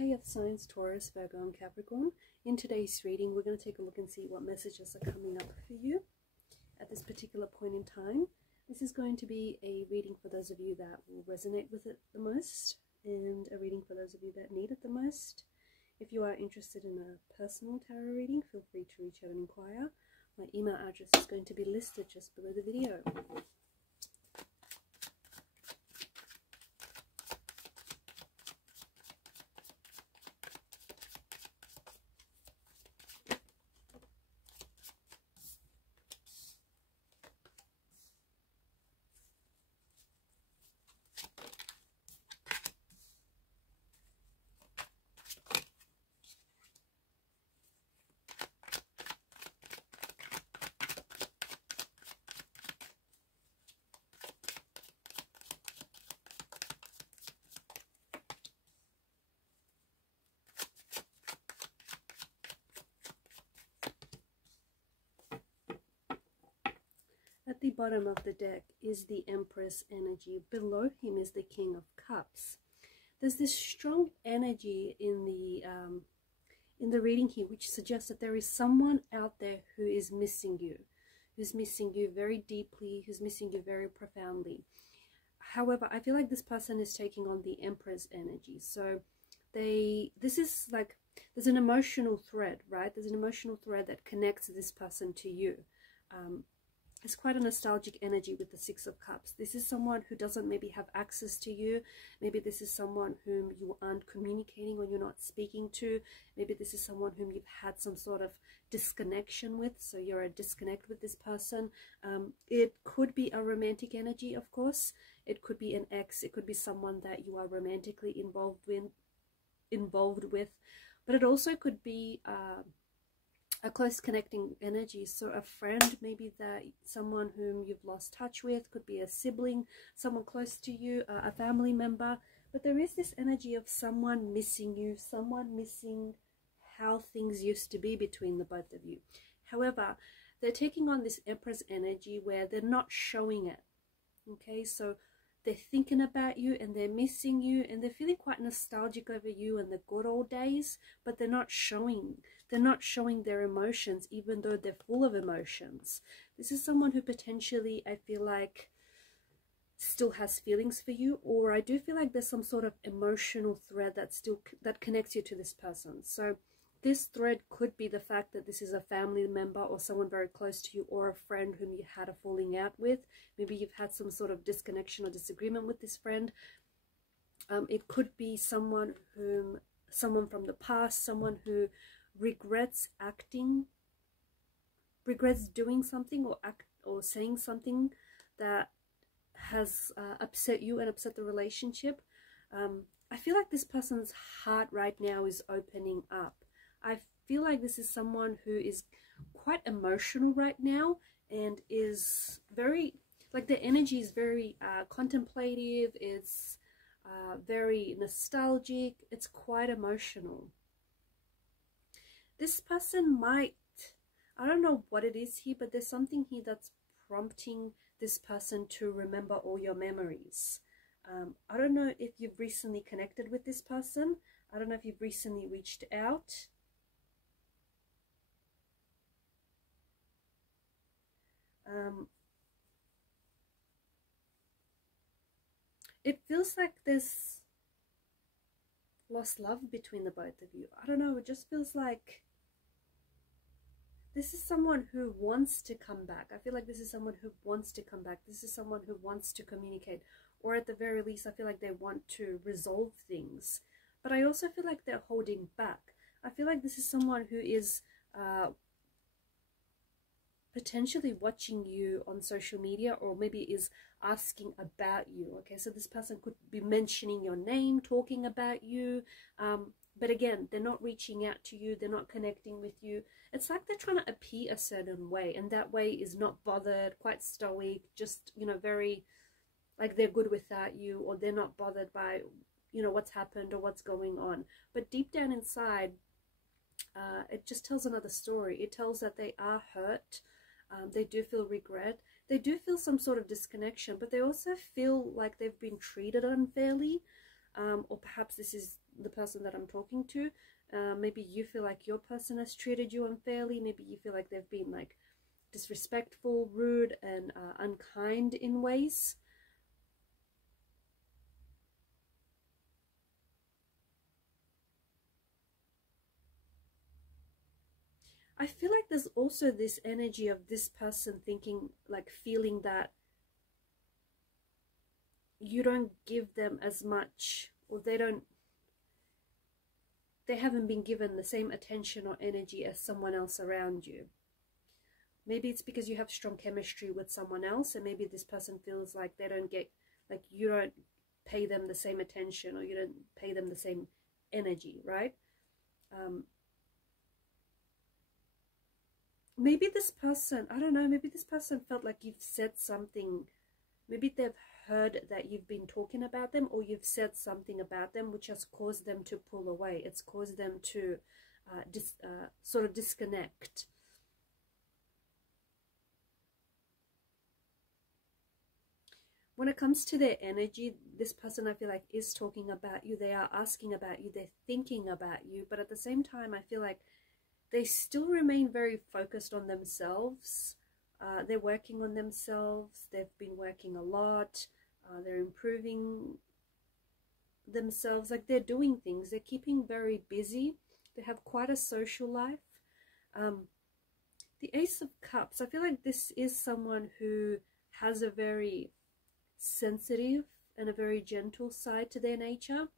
Hey, Earth signs, Taurus, Virgo and Capricorn. In today's reading, we're going to take a look and see what messages are coming up for you at this particular point in time. This is going to be a reading for those of you that will resonate with it the most, and a reading for those of you that need it the most. If you are interested in a personal tarot reading, feel free to reach out and inquire. My email address is going to be listed just below the video. At the bottom of the deck is the Empress energy. Below him is the King of Cups. There's this strong energy in the reading here, which suggests that there is someone out there who is missing you, who's missing you very deeply, who's missing you very profoundly. However, I feel like this person is taking on the Empress energy. So this is like, there's an emotional thread, right? There's an emotional thread that connects this person to you. It's quite a nostalgic energy with the Six of Cups. This is someone who doesn't maybe have access to you. Maybe this is someone whom you aren't communicating or you're not speaking to. Maybe this is someone whom you've had some sort of disconnection with. So you're a disconnect with this person. It could be a romantic energy, of course. It could be an ex. It could be someone that you are romantically involved with. But it also could be a close connecting energy. So a friend, maybe that someone whom you've lost touch with, could be a sibling, someone close to you, a family member. But there is this energy of someone missing you, someone missing how things used to be between the both of you. However, they're taking on this Empress energy where they're not showing it. Okay, so they're thinking about you and they're missing you and they're feeling quite nostalgic over you and the good old days, but they're not showing their emotions, even though they're full of emotions. This is someone who potentially, I feel like, still has feelings for you, or I do feel like there's some sort of emotional thread that connects you to this person. So this thread could be the fact that this is a family member or someone very close to you, or a friend whom you had a falling out with. Maybe you've had some sort of disconnection or disagreement with this friend. It could be someone from the past, someone who regrets doing something or saying something that has upset you and upset the relationship. I feel like this person's heart right now is opening up. I feel like this is someone who is quite emotional right now and is very, like, the energy is very contemplative. It's very nostalgic. It's quite emotional. This person might, I don't know what it is here, but there's something here that's prompting this person to remember all your memories. I don't know if you've recently connected with this person. I don't know if you've recently reached out. It feels like there's lost love between the both of you. I don't know, it just feels like this is someone who wants to come back. I feel like this is someone who wants to come back. This is someone who wants to communicate, or at the very least, I feel like they want to resolve things. But I also feel like they're holding back. I feel like this is someone who is potentially watching you on social media, or maybe is asking about you. Okay, so this person could be mentioning your name, talking about you, but again, they're not reaching out to you, they're not connecting with you. It's like they're trying to appear a certain way, and that way is not bothered, quite stoic, just, you know, very like they're good without you, or they're not bothered by, you know, what's happened or what's going on. But deep down inside, it just tells another story. It tells that they are hurt. They do feel regret. They do feel some sort of disconnection, but they also feel like they've been treated unfairly, or perhaps this is the person that I'm talking to. Maybe you feel like your person has treated you unfairly. Maybe you feel like they've been like disrespectful, rude, and unkind in ways. I feel like there's also this energy of this person thinking, like feeling that you don't give them as much, or they haven't been given the same attention or energy as someone else around you. Maybe it's because you have strong chemistry with someone else, and maybe this person feels like they don't get, like you don't pay them the same attention, or you don't pay them the same energy, right? Maybe this person, I don't know, maybe this person felt like you've said something. Maybe they've heard that you've been talking about them, or you've said something about them which has caused them to pull away. It's caused them to sort of disconnect. When it comes to their energy, this person, I feel like, is talking about you. They are asking about you. They're thinking about you. But at the same time, I feel like they still remain very focused on themselves. They're working on themselves. They've been working a lot. They're improving themselves. Like, they're doing things. They're keeping very busy. They have quite a social life. The Ace of Cups, I feel like this is someone who has a very sensitive and a very gentle side to their nature,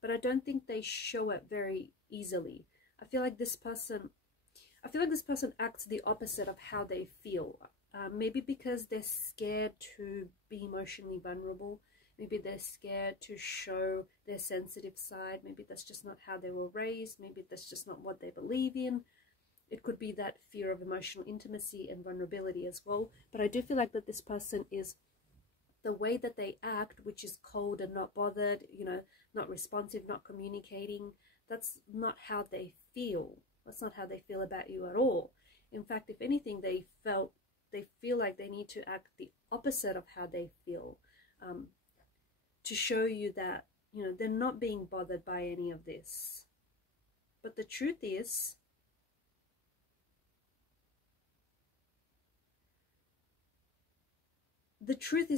but I don't think they show it very easily. I feel like this person acts the opposite of how they feel. Maybe because they're scared to be emotionally vulnerable. Maybe they're scared to show their sensitive side. Maybe that's just not how they were raised. Maybe that's just not what they believe in. It could be that fear of emotional intimacy and vulnerability as well. But I do feel like that this person is, the way that they act, which is cold and not bothered, you know, not responsive, not communicating, that's not how they feel. That's not how they feel about you at all. In fact, if anything, they feel like they need to act the opposite of how they feel, to show you that, you know, they're not being bothered by any of this. But the truth is,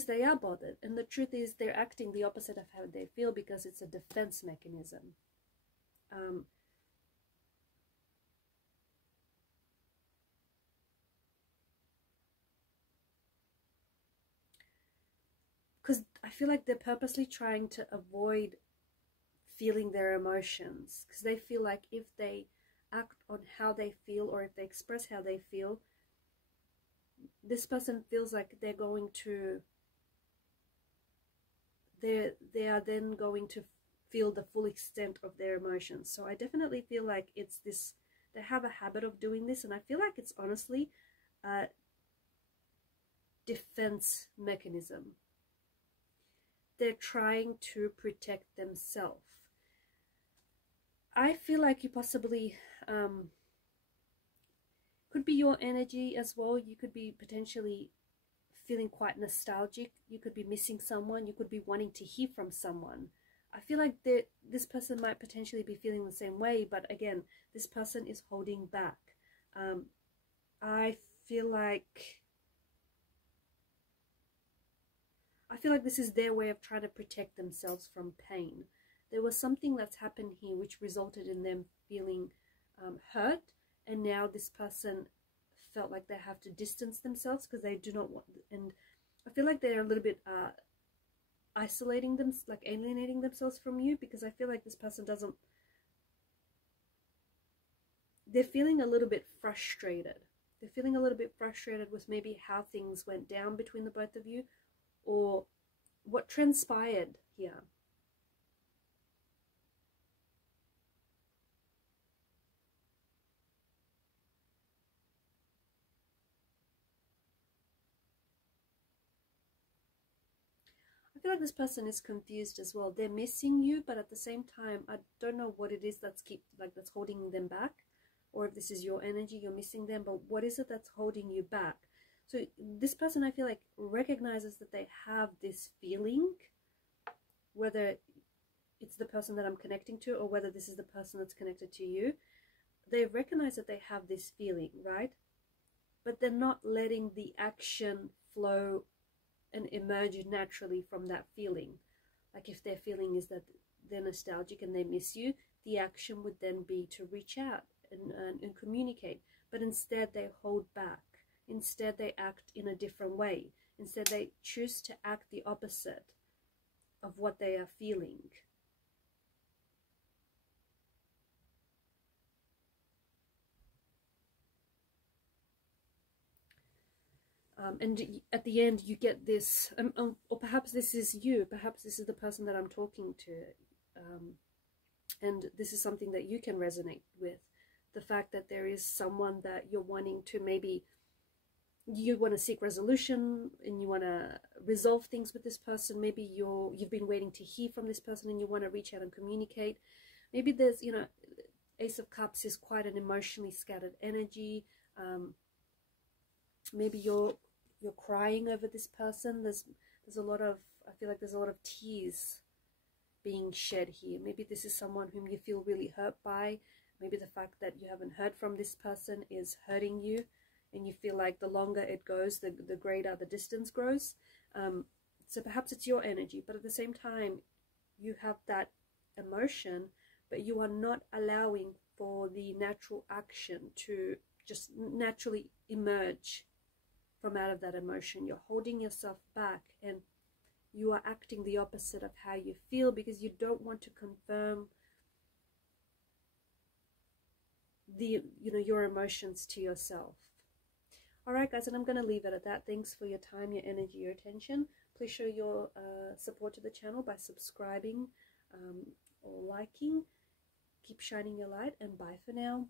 they are bothered, and the truth is they're acting the opposite of how they feel because it's a defense mechanism. Because I feel like they're purposely trying to avoid feeling their emotions, because they feel like if they act on how they feel, or if they express how they feel, this person feels like they're going to, they are then going to feel the full extent of their emotions. So I definitely feel like it's this, they have a habit of doing this, and I feel like it's honestly a defense mechanism. They're trying to protect themselves. I feel like you possibly could be your energy as well. You could be potentially feeling quite nostalgic. You could be missing someone. You could be wanting to hear from someone. I feel like this person might potentially be feeling the same way, but again, this person is holding back. I feel like this is their way of trying to protect themselves from pain. There was something that's happened here which resulted in them feeling hurt, and now this person felt like they have to distance themselves because they do not want, and I feel like they're a little bit isolating them, like alienating themselves from you, because I feel like this person doesn't, they're feeling a little bit frustrated. They're feeling a little bit frustrated with maybe how things went down between the both of you, or what transpired here. I feel like this person is confused as well. They're missing you, but at the same time, I don't know what it is that's that's holding them back, or if this is your energy, you're missing them, but what is it that's holding you back? So this person, I feel like, recognizes that they have this feeling, whether it's the person that I'm connecting to, or whether this is the person that's connected to you, they recognize that they have this feeling, right? But they're not letting the action flow and emerge naturally from that feeling. Like if their feeling is that they're nostalgic and they miss you, the action would then be to reach out and communicate. But instead they hold back. Instead they act in a different way. Instead they choose to act the opposite of what they are feeling. And at the end you get this, or perhaps this is you, perhaps this is the person that I'm talking to, and this is something that you can resonate with. The fact that there is someone that you're wanting to, maybe you want to seek resolution and you want to resolve things with this person. Maybe you've been waiting to hear from this person and you want to reach out and communicate. Maybe there's, you know, Ace of Cups is quite an emotionally scattered energy. Maybe you're crying over this person. There's a lot of, I feel like there's a lot of tears being shed here. Maybe this is someone whom you feel really hurt by. Maybe the fact that you haven't heard from this person is hurting you, and you feel like the longer it goes, the greater the distance grows. So perhaps it's your energy, but at the same time you have that emotion, but you are not allowing for the natural action to just naturally emerge from out of that emotion. You're holding yourself back and you are acting the opposite of how you feel, because you don't want to confirm your emotions to yourself. Alright guys, and I'm going to leave it at that. Thanks for your time, your energy, your attention. Please show your support to the channel by subscribing or liking. Keep shining your light, and bye for now.